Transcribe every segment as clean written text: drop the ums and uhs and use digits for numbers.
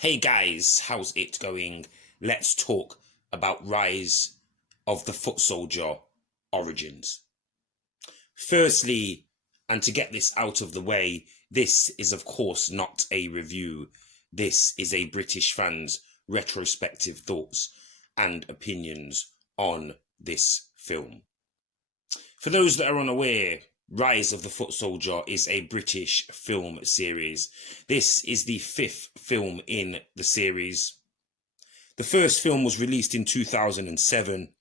Hey guys, how's it going? Let's talk about Rise of the Footsoldier origins. Firstly, and to get this out of the way, this is of course not a review. This is a British fan's retrospective thoughts and opinions on this film. For those that are unaware, Rise of the Footsoldier is a British film series. This is the 5th film in the series. The first film was released in 2007,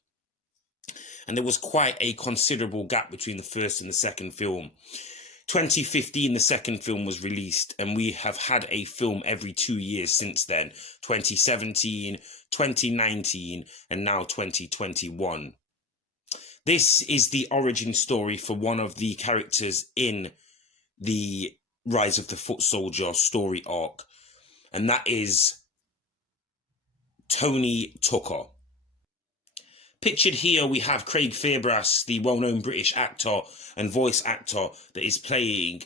and there was quite a considerable gap between the first and the second film. 2015, the second film was released, and we have had a film every 2 years since then. 2017, 2019, and now 2021. This is the origin story for one of the characters in the Rise of the Footsoldier story arc, and that is Tony Tucker. Pictured here we have Craig Fairbrass, the well-known British actor and voice actor that is playing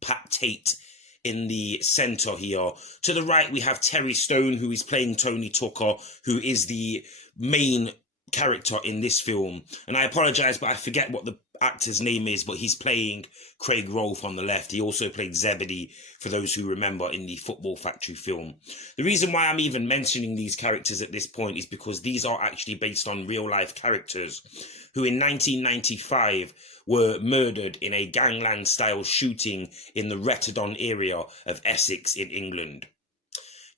Pat Tate in the centre here. To the right we have Terry Stone, who is playing Tony Tucker, who is the main character in this film. And I apologise, but I forget what the actor's name is, but he's playing Craig Rolfe on the left. He also played Zebedee, for those who remember, in the Football Factory film. The reason why I'm even mentioning these characters at this point is because these are actually based on real-life characters who in 1995 were murdered in a gangland-style shooting in the Retterdon area of Essex in England.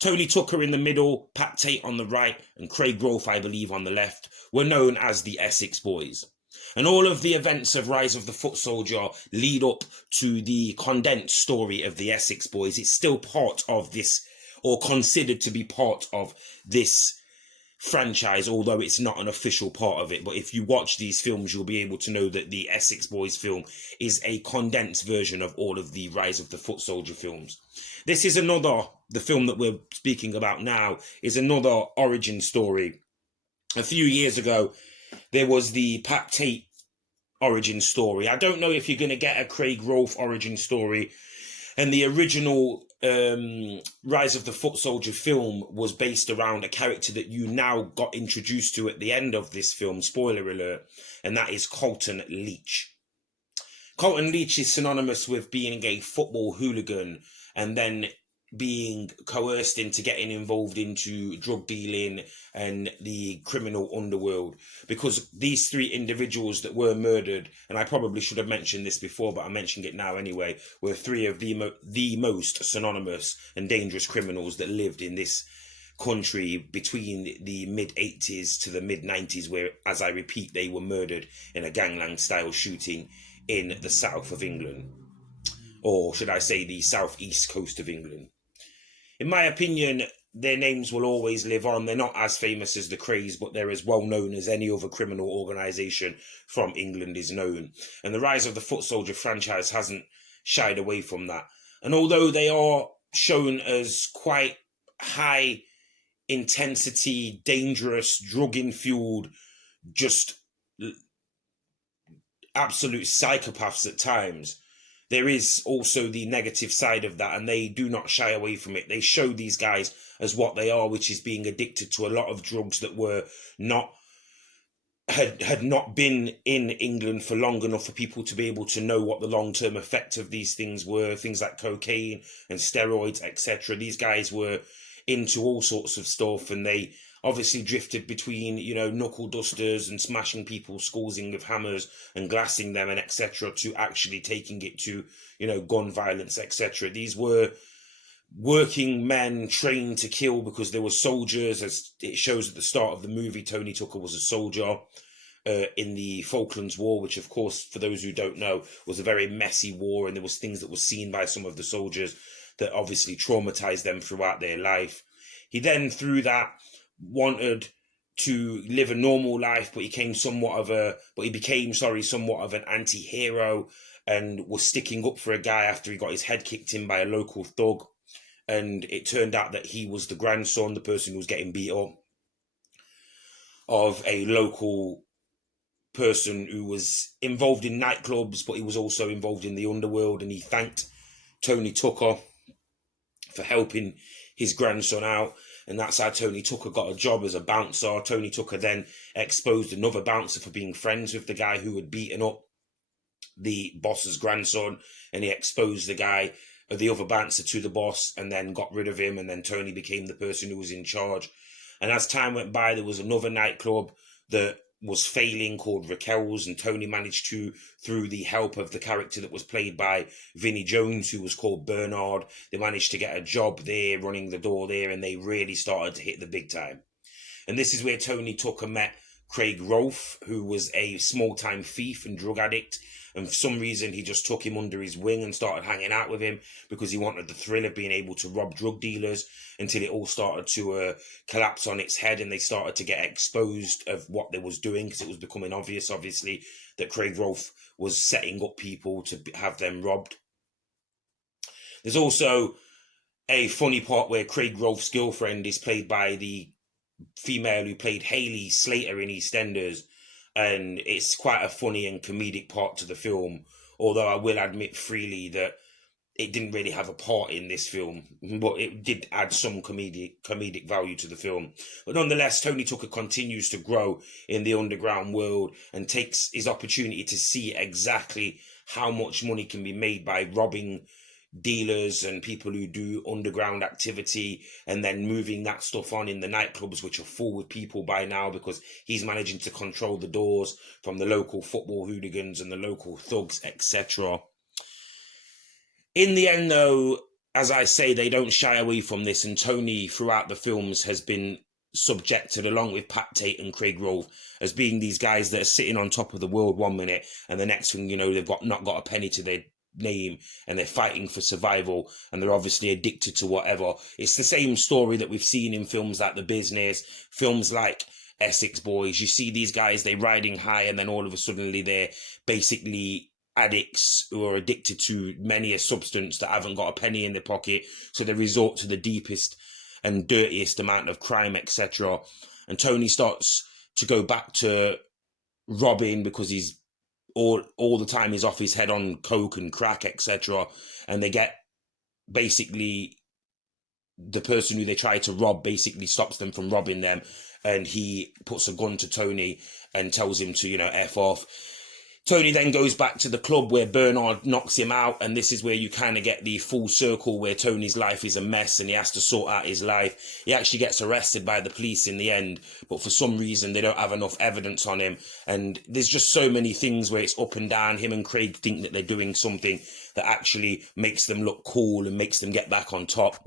Tony Tucker in the middle, Pat Tate on the right, and Craig Rolfe, I believe, on the left, were known as the Essex Boys. And all of the events of Rise of the Footsoldier lead up to the condensed story of the Essex Boys. It's still part of this, or considered to be part of this franchise, although it's not an official part of it. But if you watch these films, you'll be able to know that the Essex Boys film is a condensed version of all of the Rise of the Footsoldier films. This is the film that we're speaking about now is another origin story. A few years ago, there was the Pat Tate origin story. I don't know if you're going to get a Craig Rolfe origin story. And the original Rise of the Footsoldier film was based around a character that you now got introduced to at the end of this film, spoiler alert, and that is Colton Leach. Colton Leach is synonymous with being a football hooligan and then being coerced into getting involved into drug dealing and the criminal underworld, because these three individuals that were murdered, and I probably should have mentioned this before, but I'm mentioning it now anyway, were three of the most synonymous and dangerous criminals that lived in this country between the mid-80s to the mid-90s, where, as I repeat, they were murdered in a gangland-style shooting in the south of England, or should I say the southeast coast of England. In my opinion, their names will always live on. They're not as famous as the Krays, but they're as well known as any other criminal organisation from England is known. And the Rise of the Footsoldier franchise hasn't shied away from that. And although they are shown as quite high intensity, dangerous, drug-fueled, just absolute psychopaths at times, there is also the negative side of that, and they do not shy away from it. They show these guys as what they are, which is being addicted to a lot of drugs that were not had not been in England for long enough for people to be able to know what the long-term effect of these things were. Things like cocaine and steroids, etc. These guys were into all sorts of stuff, and they obviously drifted between, knuckle dusters and smashing people's skulls in with hammers and glassing them and etc. to actually taking it to, gun violence, etc. These were working men trained to kill because they were soldiers. As it shows at the start of the movie, Tony Tucker was a soldier in the Falklands War, which of course, for those who don't know, was a very messy war, and there was things that were seen by some of the soldiers that obviously traumatized them throughout their life. He then, through that, wanted to live a normal life, but he became somewhat of an anti-hero and was sticking up for a guy after he got his head kicked in by a local thug. And it turned out that he was the grandson, the person who was getting beat up, of a local person who was involved in nightclubs, but he was also involved in the underworld. And he thanked Tony Tucker for helping his grandson out. And that's how Tony Tucker got a job as a bouncer. Tony Tucker then exposed another bouncer for being friends with the guy who had beaten up the boss's grandson, and he exposed the guy, the other bouncer, to the boss, and then got rid of him, and then Tony became the person who was in charge. And as time went by, there was another nightclub that was failing called Raquel's, and Tony managed to, through the help of the character that was played by Vinnie Jones, who was called Bernard, they managed to get a job there, running the door there, and they really started to hit the big time. And this is where Tony Tucker met Craig Rolfe, who was a small-time thief and drug addict. And for some reason, he just took him under his wing and started hanging out with him because he wanted the thrill of being able to rob drug dealers, until it all started to collapse on its head and they started to get exposed of what they was doing, because it was becoming obvious, obviously, that Craig Rolfe was setting up people to have them robbed. There's also a funny part where Craig Rolfe's girlfriend is played by the female who played Haley Slater in EastEnders, and it's quite a funny and comedic part to the film, although I will admit freely that it didn't really have a part in this film, but it did add some comedic value to the film. But nonetheless, Tony Tucker continues to grow in the underground world and takes his opportunity to see exactly how much money can be made by robbing dealers and people who do underground activity, and then moving that stuff on in the nightclubs, which are full with people by now, because he's managing to control the doors from the local football hooligans and the local thugs, etc. In the end, though, as I say, they don't shy away from this, and Tony throughout the films has been subjected, along with Pat Tate and Craig Rolfe, as being these guys that are sitting on top of the world one minute, and the next thing you know, they've not got a penny to their name, and they're fighting for survival, and they're obviously addicted to whatever. It's the same story that we've seen in films like The Business, films like Essex Boys. You see these guys, they're riding high, and then all of a sudden they're basically addicts who are addicted to many a substance that haven't got a penny in their pocket, so they resort to the deepest and dirtiest amount of crime, etc. And Tony starts to go back to robbing because he's all the time he's off his head on coke and crack, etc. And they get, basically, the person who they try to rob basically stops them from robbing them, and he puts a gun to Tony and tells him to, F off. Tony then goes back to the club where Bernard knocks him out, and this is where you kind of get the full circle where Tony's life is a mess and he has to sort out his life. He actually gets arrested by the police in the end, but for some reason they don't have enough evidence on him, and there's just so many things where it's up and down. Him and Craig think that they're doing something that actually makes them look cool and makes them get back on top.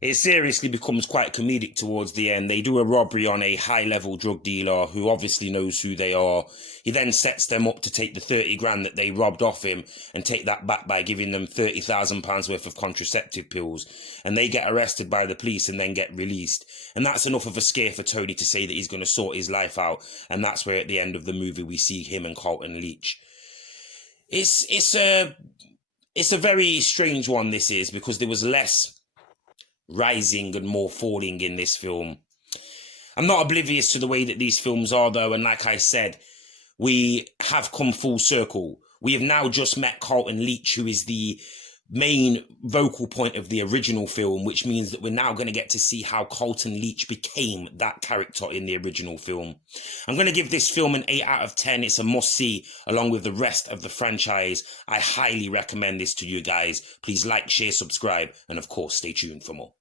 It seriously becomes quite comedic towards the end. They do a robbery on a high-level drug dealer who obviously knows who they are. He then sets them up to take the 30 grand that they robbed off him and take that back by giving them £30,000 worth of contraceptive pills. And they get arrested by the police and then get released. And that's enough of a scare for Tony to say that he's going to sort his life out. And that's where at the end of the movie we see him and Carlton Leach. It's a very strange one, this is, because there was less rising and more falling in this film. I'm not oblivious to the way that these films are, though, and like I said, we have come full circle. We have now just met Carlton Leach, who is the main vocal point of the original film, which means that we're now going to get to see how Carlton Leach became that character in the original film. I'm going to give this film an 8 out of 10. It's a must-see along with the rest of the franchise. I highly recommend this to you guys. Please like, share, subscribe, and of course, stay tuned for more.